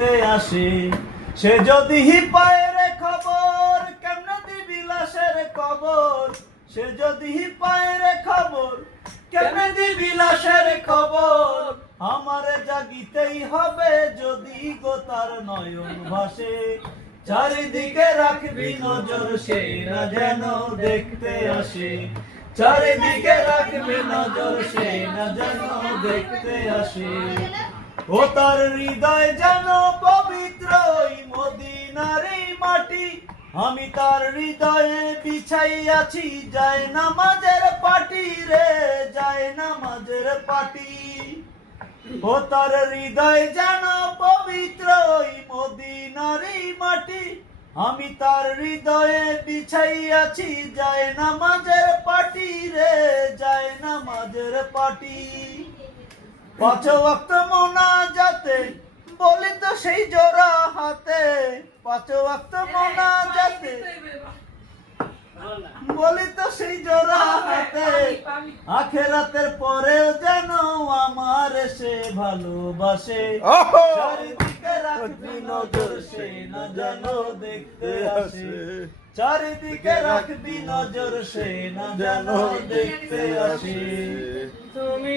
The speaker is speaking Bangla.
আসে সে যদি পায় রে খবর কেমনে দিবি লাশের খবর সে যদি পায় রে খবর কেমনে দিবি লাশের খবর আমারে জাগিতেই হবে যদি গো তার নয়ন ভাসে চারিদিকে রাখবি নজর সে না যেন দেখতে আসে চারিদিকে রাখবি নজর সে না যেন দেখতে আসে ও তার হৃদয় যেন পবিত্র ওই মদিনার এই মাটি আমি তার হৃদয়ে বিছাইয়াছি যায় নামাজের পাটি রে যায় নামাজের পাটি ও তার হৃদয় যেন পবিত্র ওই মদিনার এই মাটি আমি তার হৃদয়ে বিছাইয়াছি যায় নামাজের পাটি রে যায় নামাজের পাটি পাঁচ ওয়াক্ত মোনাজাতে বলি তো সেই জোড়া হাতে পাঁচ ওয়াক্ত মোনাজাতে বলি তো সেই জোড়া হাতে আখেরাতের পরেও যেন আমার সে ভালোবাসে চারিদিকে রাখবি নজর সে না যেন দেখতে আসে চারিদিকে রাখবি নজর সে না যেন দেখতে আসে। তুমি